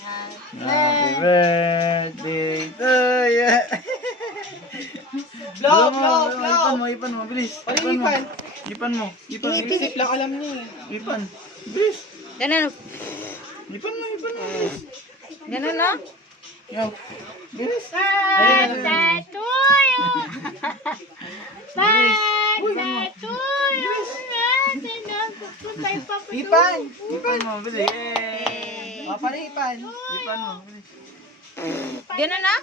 Happy birthday to you. Blow, blow, blow. Ipan mo, bilis. Ano ipan? Ipan mo. Ipan. Isip lang alam niya eh. Ipan. Bilis. Ganun. Ipan mo, bilis. Ganun, no? Yaw. Bilis. Birthday to you. Birthday to you. Ipan! Ipan mo, bilis. Papa na ipan. Ipan mo, bilis. Ganun, no?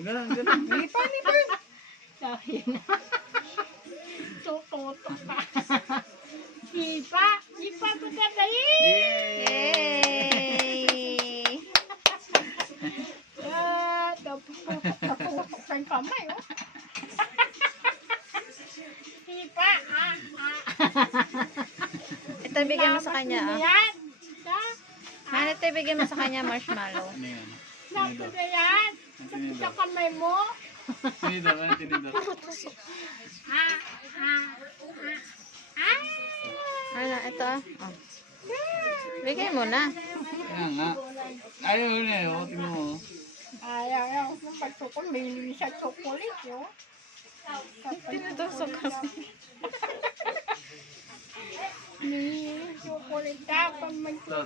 Ganun, ganun. Ipan, ipan. Tututo ka. Ipa, ipa ko ka dali. Yay! Yay! Tapos ka yung kamay, oh. Ipa, Ito, bigyan mo sa kanya, ah. Yan. Han, ito, bigyan mo sa kanya marshmallow. Ano yan? Sabi na yan. Sa kamay mo. Tinidor, ano tinidor? Ano, ito, ah. Oh. Bigay mo na. Yan nga. Ayaw na eh. O, tingnan mo. Ayaw, yung pagtukol, may liwi sa chocolate, yo. Tinutusok kami. May chocolate ka, pag may